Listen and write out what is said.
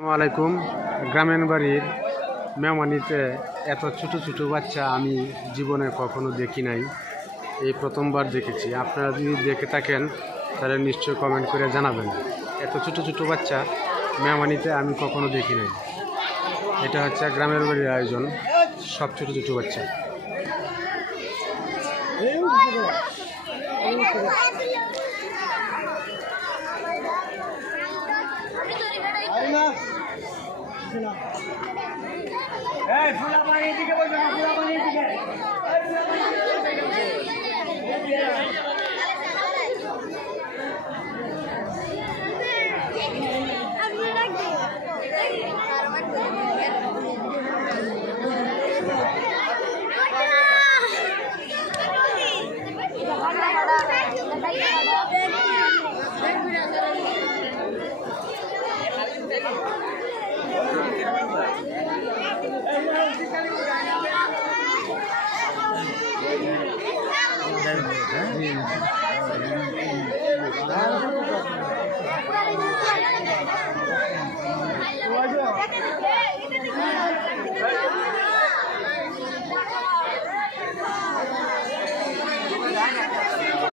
আসসালামু আলাইকুম। গ্রামের বাড়ির মেহমানিতে এত ছোট ছোট বাচ্চা আমি জীবনে কখনো দেখি নাই, এই প্রথমবার দেখেছি। আপনারা যদি দেখে থাকেন তাহলে নিশ্চয়ই কমেন্ট করে জানাবেন। এত ছোট ছোট বাচ্চা মেহমানিতে আমি কখনো দেখি নাই। এটা হচ্ছে গ্রামের বাড়ির আয়োজন, সব ছোট ছোট বাচ্চা।